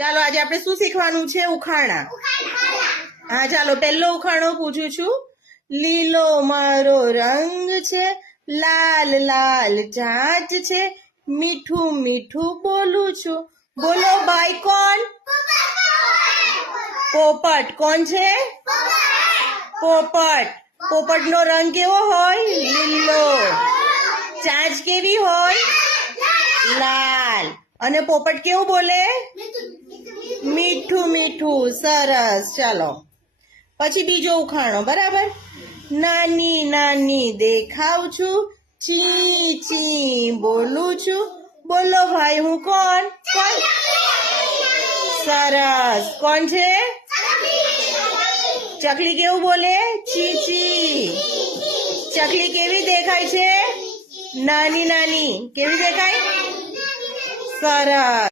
ચાલો આજે આપણે શું શીખવાનું છે? ઉખાણા. હા ચાલો પહેલો ઉખાણો પૂછું છું. લીલો મારો રંગ છે, લાલ લાલ ચાંચ છે, મીઠું મીઠું બોલું છું. બોલો ભાઈ કોણ? પોપટ. કોણ છે? પોપટ. પોપટનો રંગ કેવો હોય? લીલો. ચાંચ કેવી હોય? લાલ. અને પોપટ કેવું બોલે? મીઠું મીઠું. સરસ. ચાલો પછી બીજો ઉખાણો. બરાબર. નાની નાની દેખાવ છું, ચી ચી બોલું છું. બોલો ભાઈ હું કોણ? કોણ? સરસ. કોણ છે? ચકલી કેવું બોલે? ચી ચી. ચકલી કેવી દેખાય છે? નાની નાની. કેવી દેખાય? સરસ.